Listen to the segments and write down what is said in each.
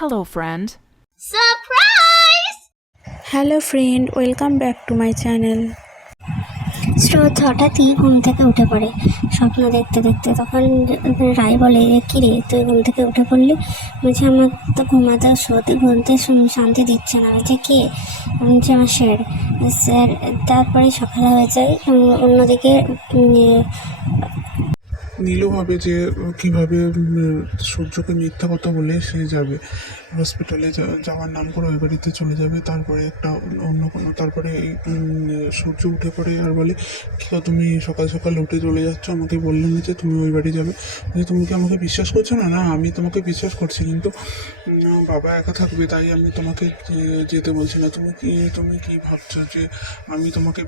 Hello, friend. Surprise! Hello friend, welcome back to my channel. স্রোত হঠাৎই ঘুম থেকে উঠে পড়ে স্বপ্ন দেখতে দেখতে। তখন রায় বলে, কী রে তুই ঘুম থেকে উঠে পড়লি? বলছে, আমার তো ঘুমাতে স্রোতে ঘুমতে শান্তি দিচ্ছে না। বলছে, কে? বলছে, আমার স্যার। স্যার। তারপরে সকাল হয়ে যায়। অন্যদিকে নীলু ভাবে যে কিভাবে সূর্যকে মিথ্যা কথা বলে সে যাবে হসপিটালে, যাওয়ার নাম করে ওই বাড়িতে চলে যাবে। তারপরে একটা অন্য কোনো তারপরে এই সূর্য উঠে পড়ে আর বলে, কি গো, তুমি সকাল সকাল উঠে চলে যাচ্ছ, আমাকে বললে না যে তুমি ওই বাড়ি যাবে? তুমি কি আমাকে বিশ্বাস করছো না? না, আমি তোমাকে বিশ্বাস করছি, কিন্তু বাবা একা থাকবে, তাই আমি তোমাকে যেতে বলছি না। তুমি কি ভাবছো যে আমি তোমাকে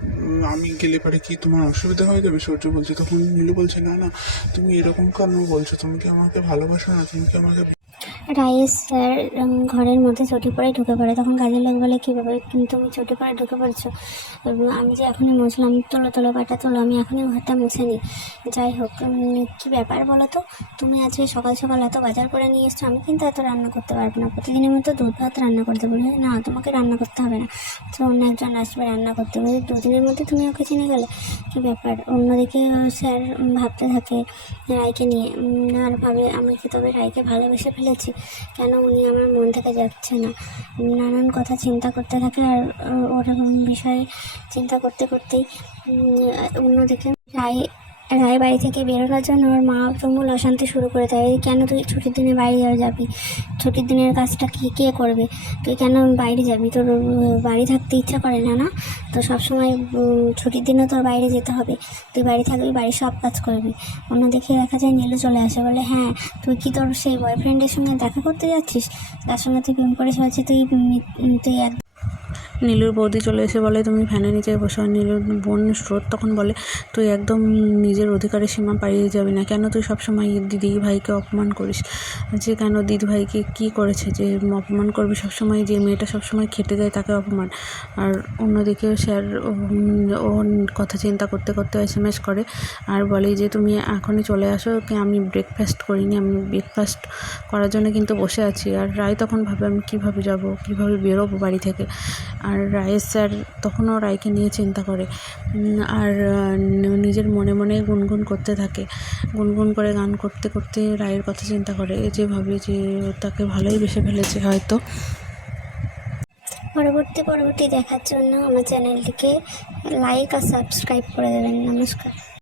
আমি গেলে পারে কি তোমার অসুবিধা হয়ে যাবে? সূর্য বলছে। তখন নীলু বলছে, না না, তুমি এরকম কেন বলছো? তুমি কি আমাকে ভালোবাসো না? তুমি কি আমাকে রায়েশ স্যার ঘরের মধ্যে চটি পরে ঢুকে পড়ে। তখন কাজের লোক বলে, কী ব্যাপার তুমি চটি পরে ঢুকে পড়েছো? আমি যে এখনই মুছলাম। তোলো পাটা তোলো, আমি এখনই ঘরটা মুছে নিই। যাই হোক, কী ব্যাপার বলো তো? তুমি আজকে সকাল সকাল এত বাজার করে নিয়ে এসছো, আমি কিন্তু এত রান্না করতে পারবো না। প্রতিদিনের মতো দুধ ভাত রান্না করতে বলি। না, তোমাকে রান্না করতে হবে না, তো অন্য একজন আসবে রান্না করতে। বলি, দুদিনের মধ্যে তুমি ওকে চিনে গেলে, কী ব্যাপার? অন্যদিকে স্যার ভাবতে থাকে রায়কে নিয়ে, আর ভাবে, আমি কি তবে রায়কে ভালোবেসে ফেলেছি? কেন উনি আমার মন থেকে যাচ্ছে না? নানান কথা চিন্তা করতে থাকে। আর ওরকম বিষয়ে চিন্তা করতে করতেই অন্যদিকে রায় বাড়ি থেকে বেরোনোর জন্য ওর মা তুমুল অশান্তি শুরু করে দেয়। কেন তুই ছুটির দিনে বাইরে যাবি? ছুটির দিনের কাজটা কে করবে? তুই কেন বাইরে যাবি? তোর বাড়ি থাকতে ইচ্ছা করে না? না তো সবসময় ছুটির দিনও তোর বাইরে যেতে হবে? তুই বাড়ি থাকবি, বাড়ির সব কাজ করবি। অন্যদিকে দেখা যায় নীলু চলে আসে, বলে, হ্যাঁ তুই কি তোর সেই বয়ফ্রেন্ডের সঙ্গে দেখা করতে যাচ্ছিস? তার সঙ্গে তুই প্রেম করিস? বলছে, তুই এক নীলুর বৌদি চলে এসে বলে, তুমি ফ্যানের নিচে বসো। নীলুর বোন স্রোত তখন বলে, তুই একদম নিজের অধিকারের সীমা পাড়িয়ে যাবি না। কেন তুই সবসময় দিদি ভাইকে অপমান করিস? যে কেন দিদি ভাইকে কী করেছে যে অপমান করবি সবসময়? যে মেয়েটা সবসময় খেটে যায় তাকে অপমান। আর অন্যদিকে স্যার ও কথা চিন্তা করতে করতে এসএমএস করে আর বলে যে, তুমি এখনই চলে আসো, কি আমি ব্রেকফাস্ট করিনি, আমি ব্রেকফাস্ট করার জন্য কিন্তু বসে আছি। আর রায় তখন ভাবে, আমি কীভাবে যাব, কীভাবে বেরোবো বাড়ি থেকে? আর রায়ের স্যার তখনও রায়কে নিয়ে চিন্তা করে আর নিজের মনে মনে গুনগুন করতে থাকে। গুনগুন করে গান করতে করতে রায়ের কথা চিন্তা করে, যে ভাবে যে তাকে ভালোই বেসে ফেলেছে হয়তো। পরবর্তী দেখার জন্য আমার চ্যানেলটিকে লাইক আর সাবস্ক্রাইব করে দেবেন। নমস্কার।